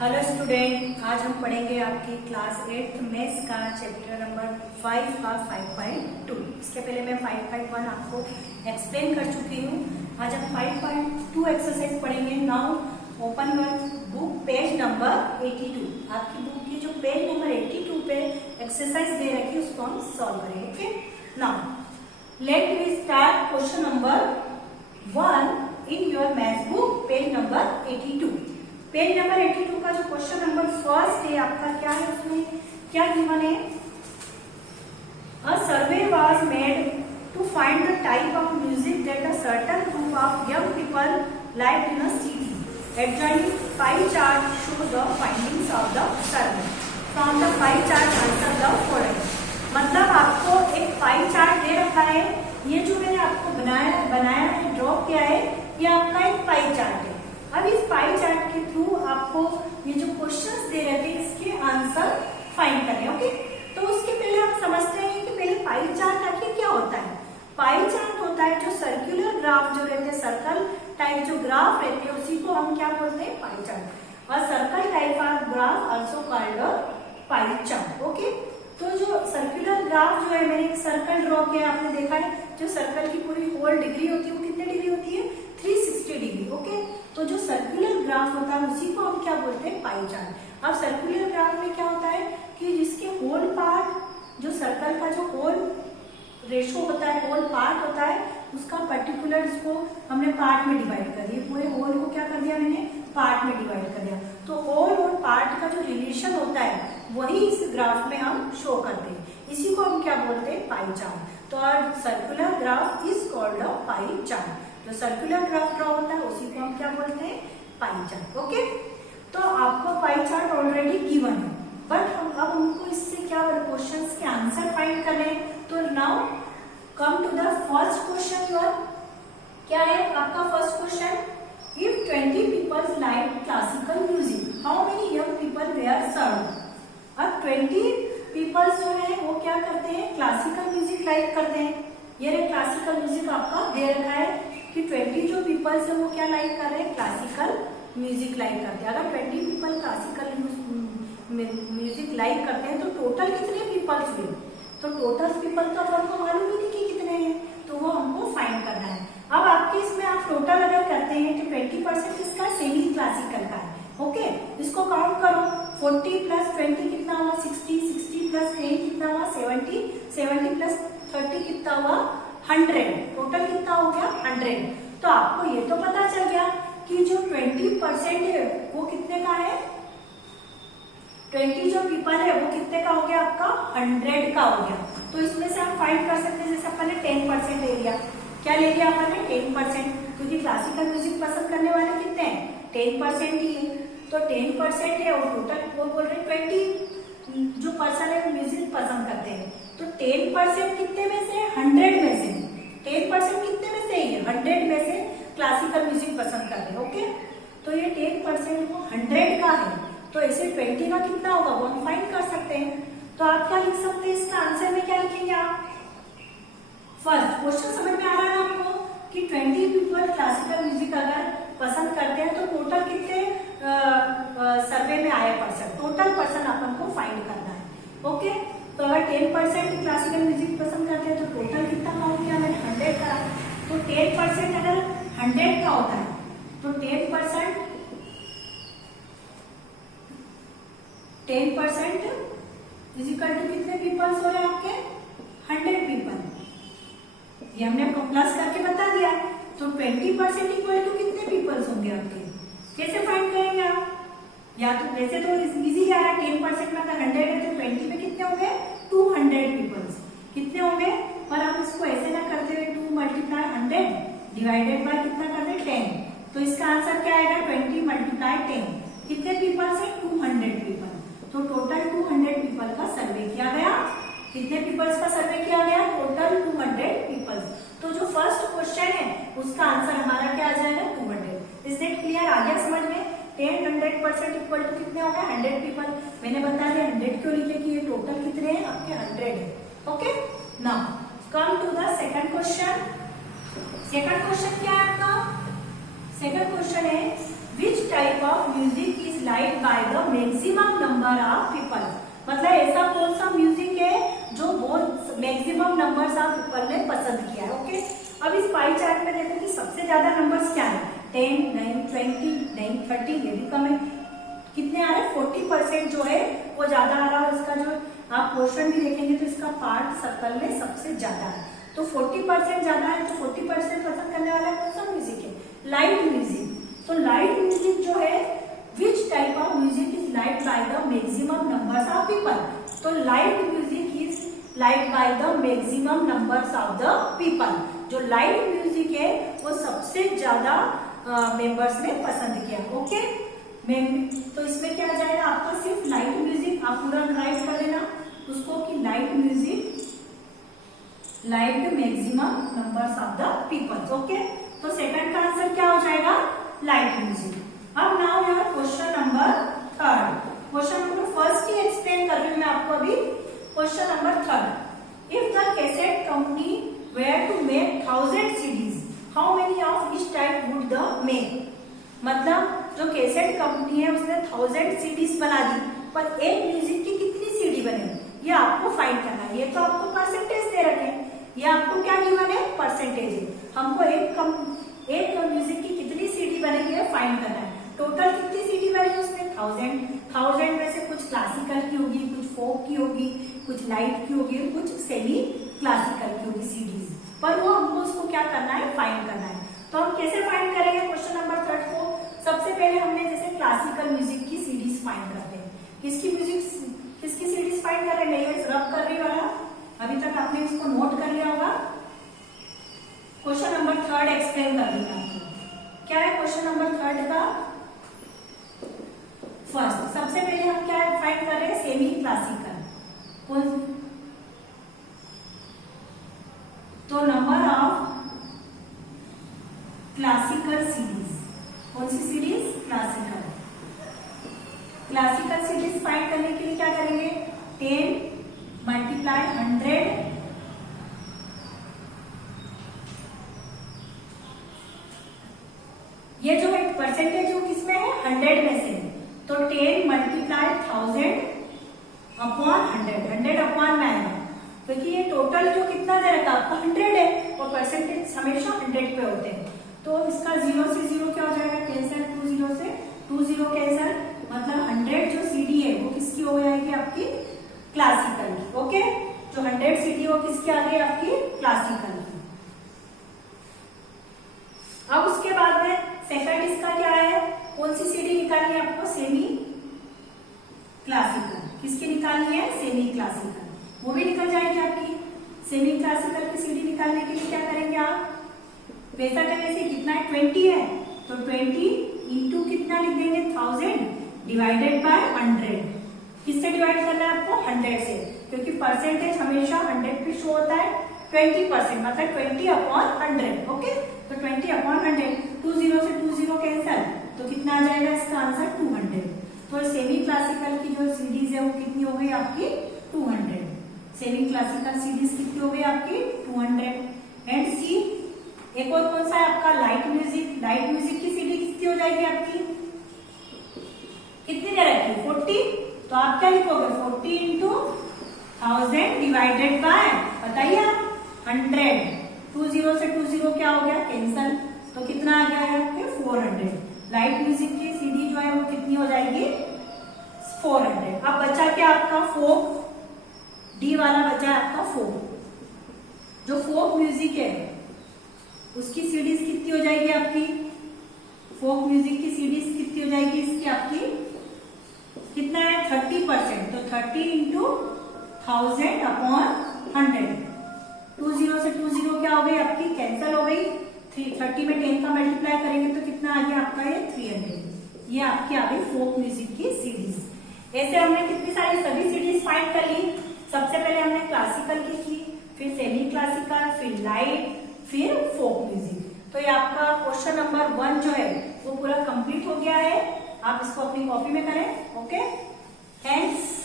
Hello student, आज हम पढ़ेंगे आपकी क्लास 8th मैथ्स का चैप्टर नंबर 5 का 5.2। इसके पहले मैं 5.1 आपको एक्सप्लेन कर चुकी हूँ। आज हम 5.2 एक्सरसाइज पढ़ेंगे। Now open your book page number 82। आपकी बुक की जो पेज नंबर 82 पे एक्सरसाइज दे रखी है उसको हम सॉल्व करेंगे। Okay, now let we start question number 1 in your maths book page number 82। Page number 82 का जो क्वेश्चन नंबर फर्स्ट है आपका, क्या है, उसमें क्या गिवन है? A survey was made to find the type of music that a certain group of young people like in a city. Adjoining pie chart show the findings of the survey. From the pie chart answer the following. मतलब आपको एक pie chart दे रखा है। ये जो मैंने आपको बनाया है, ड्रॉ किया है, ये आपका एक पाई चार्ट है। अब इस पाई चार्ट के थ्रू आपको ये जो क्वेश्चंस दे रहे थे इसके आंसर फाइंड करने। ओके, तो उसके पहले हम समझते हैं कि पहले पाई चार्ट आखिर क्या होता है। पाई चार्ट होता है जो सर्कुलर ग्राफ जो रहते हैं, सर्कल टाइप जो ग्राफ रहते हैं उसी को हम क्या बोलते हैं, पाई चार्ट। और circle type of graph also called pie chart. Okay, तो जो सर्कुलर ग्राफ जो है, मैंने एक सर्कल ड्रॉ किया, आपने देखा है जो सर्कल की पूरी होल डिग्री होती है वो कितने डिग्री होती है, 360 डिग्री। ओके, तो जो सर्कुलर ग्राफ होता है उसी को हम क्या बोलते हैं, पाई चार्ट। अब सर्कुलर ग्राफ में क्या होता है कि जिसके होल पार्ट, जो सर्कल का जो होल रेशो होता है, होल पार्ट होता है, उसका पर्टिकुलर इसको हमने पार्ट में डिवाइड कर दिया। पूरे होल को क्या कर दिया मैंने, पार्ट में डिवाइड कर दिया। तो होल और पार्ट का जो रिलेशन होता है वही इस ग्राफ में हम शो करते हैं। इसी को हम क्या बोलते हैं, पाई चार्ट। तो circular graph is called a pie chart. जो सर्कुलर ग्राफ ड्रॉ होता है उसी को हम क्या बोलते हैं, पाई चार्ट। ओके, तो आपको पाई चार्ट ऑलरेडी गिवन है, बट हम अब हमको इससे क्या क्वेश्चंस के आंसर फाइंड करने हैं। तो now come to the first question. Your क्या है आपका first question? If 20 peoples like classical music, how many young people were served? अब 20 पीपल्स जो है वो क्या करते हैं, क्लासिकल म्यूजिक लाइक करते हैं। ये रे क्लासिकल म्यूजिक आपका दे रखा है कि 20 जो पीपल्स है वो क्या लाइक कर रहे हैं, क्लासिकल म्यूजिक लाइक करते हैं। अगर 20 पीपल क्लासिकल म्यूजिक लाइक करते हैं तो टोटल कितने पीपल्स हुए? तो टोटल पीपल तो अपन को मालूम ही नहीं कि कितने हैं, तो वो हमको फाइंड करना है। अब आपके इसमें आप टोटल अगर करते हैं तो 20% इसका सेमी क्लासिकल का है। ओके, इसको काउंट करो। 40 प्लस 20 कितना हुआ, 60, 60 प्लस 10 कितना हुआ, 70, 70 प्लस 30 कितना हुआ, 100। टोटल कितना हो गया, 100। तो आपको ये तो पता चल गया कि जो 20% है वो कितने का है, 20 जो पीपल है वो कितने का हो गया, आपका 100 का हो गया। तो इसमें से हम फाइंड कर सकते हैं, जैसे अपन ने 10% ले लिया। क्या ले लिया अपन ने, 10%, क्योंकि क्लासिकल म्यूजिक पसंद करने वाले कितने हैं, 10% ही है। तो 10% है और टोटल वो बोल रहे 20 जो पर्सन है म्यूजिक पसंद करते हैं। तो 10% कितने में से, 100 में से। 10% कितने में से, 100 में से क्लासिकल म्यूजिक पसंद करते हैं। ओके, तो ये 10% वो 100 का है, तो इसे 20 का कितना होगा वो हम फाइंड कर सकते हैं। तो आप क्या लिख सकते हैं, इसका आंसर में क्या लिखेंगे आप? फर्स्ट क्वेश्चन समझ में आ रहा है आपको कि 20 पीपल क्लासिकल म्यूजिक अगर पसंद करते हैं तो टोटल कितने सर्वे में आए पर्सन, टोटल पर्सन अपन को फाइंड करना है। ओके, तो अगर 10% क्लासिकल म्यूजिक पसंद करते हैं तो टोटल कितना काउंट किया मैंने, 100 करा। तो 10% अगर 100 का होता है तो 10% इज इक्वल टू कितने पीपल्स हो रहे हैं आपके, 100 पीपल। ये हमने आपको प्लस करके बता दिया। तो 20% इक्वल टू कितने पीपल्स होंगे आपके, कैसे फाइंड करेंगे आप? या तो वैसे तो इजी आ रहा है, 10% में अगर 100 है तो 20 में कितने होंगे, 200 पीपल्स कितने होंगे। पर आप इसको ऐसे ना करते हुए 2 मल्टीप्लाई 100 डिवाइडेड बाय कितना करते हैं, 10। तो इसका आंसर क्या आएगा, 20 मल्टीप्लाई 10। कितने पीपल्स है, 200 पीपल। तो टोटल 200 पीपल का सर्वे किया गया। कितने पीपल्स का सर्वे किया गया, टोटल 200 पीपल्स। तो जो फर्स्ट क्वेश्चन है उसका आंसर हमारा क्या आ जाएगा, 200। इज इट क्लियर, आ गया समझ में? 100% इक्वल टू कितने हो गए, 100 पीपल। मैंने बता दिया 100 क्यों लिखे कि ये टोटल कितने हैं आपके, 100 है। Okay, now come to the second question. Second question क्या है आपका? सेकंड क्वेश्चन है which type of music is like by the maximum number of people. मतलब ऐसा कौन सा म्यूजिक है जो बहुत मैक्सिमम नंबर्स ऑफ पीपल ने पसंद किया है। ओके, अब इस पाई चार्ट में देखो कि सबसे ज्यादा नंबर्स क्या है, 10 नहीं, 20 नहीं, 30, ये भी कम है। कितने आ रहे हैं, 40% जो है वो ज्यादा आ रहा है। इसका जो आप पोर्शन भी देखेंगे तो इसका पार्ट सर्कल में सबसे ज्यादा है, तो 40% ज्यादा है। तो 40% पसंद करने वाला कौन सा म्यूजिक है, लाइट म्यूजिक। तो लाइट म्यूजिक जो है, which type of music is like by the maximum numbers of people. तो light music is like by the maximum numbers of the people. जो लाइट म्यूजिक है वो सबसे ज्यादा मेंबर्स ने पसंद किया। ओके, तो इसमें क्या आ जाएगा आपका, सिर्फ लाइट म्यूजिक। आप पूरा राइट कर देना उसको कि light music like maximum numbers of the peoples. Okay, तो सेकंड का आंसर क्या हो जाएगा, लाइट म्यूजिक। अब नाउ यार question number third. Question number first ही एक्सप्लेन कर रही हूँ मैं आपको अभी। Question number third, if the cassette company were to make 1000 CDs, how many of each type would the make. मतलब जो कैसेट कंपनी है उसने 1000 CDs बना दी, पर एक म्यूजिक की कितनी सीडी बने ये आपको फाइंड करना है। ये तो आपको परसेंटेज दे रखे हैं, ये आपको क्या गिवन है, परसेंटेज है। हमको एक म्यूजिक की कितनी सीडी बनेगी ये फाइंड करना है। टोटल कितनी सीडी बनेगी उसमें, 1000 में से कुछ क्लासिकल की होगी, कुछ फोक की होगी, कुछ लाइट की होगी, कुछ सेमी क्लासिकल की होगी सीडीज, पर वो हमको उसको क्या करना है, फाइंड करना है। तो हम कैसे फाइंड करेंगे क्वेश्चन नंबर थर्ड को। सबसे पहले हमने जैसे क्लासिकल म्यूजिक की सीडीज फाइंड करते हैं। किसकी सीडीज फाइंड कर रहे हैं, ये रब कर रही वाला, अभी तक आपने इसको नोट कर लिया होगा। क्वेश्चन नंबर थर्ड एक्सप्लेन कर दूंगा आपको। क्या है क्वेश्चन नंबर थर्ड का, फर्स्ट सबसे पहले हम क्या फाइंड कर रहे हैं, सेमी क्लासिकल। तो नंबर ऑफ क्लासिकल सीरीज, कौन सी series, classical. Classical series find करने के लिए क्या करेंगे, 10 मल्टीप्लाई 100 ये जो है परसेंटेज वो किसमें है, 100 में से। तो 10 मल्टीप्लाई 1000 अपॉन 100 अपॉन में आएगा, क्योंकि ये टोटल जो कितना दे रखा आपको 100 है और परसेंटेज हमेशा 100 पे होते हैं। तो इसका 0 से 0 क्या हो जाएगा, कैंसिल, 2 0 से 2 0 कैंसिल, मतलब 100 जो सीडी है वो किसकी हो जाएगी, आपकी क्लासिकल की। ओके, जो 100 सीडी वो किसकी आ गई, आपकी क्लासिकल की। अब उसके बाद में सेकंड इसका क्या है, कौन सी सीडी निकालनी है आपको, सेमी क्लासिकल। किसकी निकालनी है, सेमी क्लासिकल, वो भी निकल जाएगी आपकी। सेमी क्लासिकल की सीडी निकालने के लिए क्या करेंगे आप, वैसा करने से कितना है, 20 है, तो 20 इंटू कितना लिख देंगे, 1000 डिवाइडेड बाय 100। किससे डिवाइड करना है आपको, 100 से, क्योंकि परसेंटेज हमेशा 100 पे शो होता है। 20% मतलब 20 अपॉन 100। ओके, तो 20 अपॉन 100, 2 0 से 2 0 कैंसिल, तो कितना आ जाएगा इसका आंसर, 200। तो सेमी क्लासिकल की जो सीरीज है वो कितनी हो गई आपकी, 200। सेमी क्लासिकल सीरीज कितनी हो गई आपकी, 200। एंड सी, एक और कौन सा है आपका, लाइट म्यूजिक। लाइट म्यूजिक की सीडी कितनी हो जाएगी आपकी, कितनी दे रखी, 40। तो आप क्या लिखोगे, 40 इंटू 1000 डिवाइडेड बाय, बताइए आप, 100। 2 0 से 2 0 क्या हो गया, कैंसल, तो कितना आ गया है आपके, 400। लाइट म्यूजिक की सीडी जो है वो कितनी हो जाएगी, 400। अब बचा क्या आपका, फोक, डी वाला बचा आपका फोक। जो फोक म्यूजिक है उसकी सीडीज कितनी हो जाएगी आपकी, फोक म्यूजिक की सीडीज कितनी हो जाएगी इसकी आपकी, कितना है, 30%। तो 30 इंटू 1000 अपॉन 100। 2 0 से 2 0 क्या हो गई आपकी, कैंसिल हो गई। 30 में 10 का मल्टीप्लाई करेंगे तो कितना आ गया आपका, ये 300। ये आपकी आ गई फोक म्यूजिक की सीडीज। ऐसे हमने कितनी सारी सभी सीडीज फाइंड कर ली। सबसे पहले हमने क्लासिकल की थी, फिर सेमी क्लासिकल, फिर लाइट, फिर फोक म्यूजिक। तो ये आपका क्वेश्चन नंबर 1 जो है वो पूरा कंप्लीट हो गया है। आप इसको अपनी कॉपी में करें। Okay, thanks.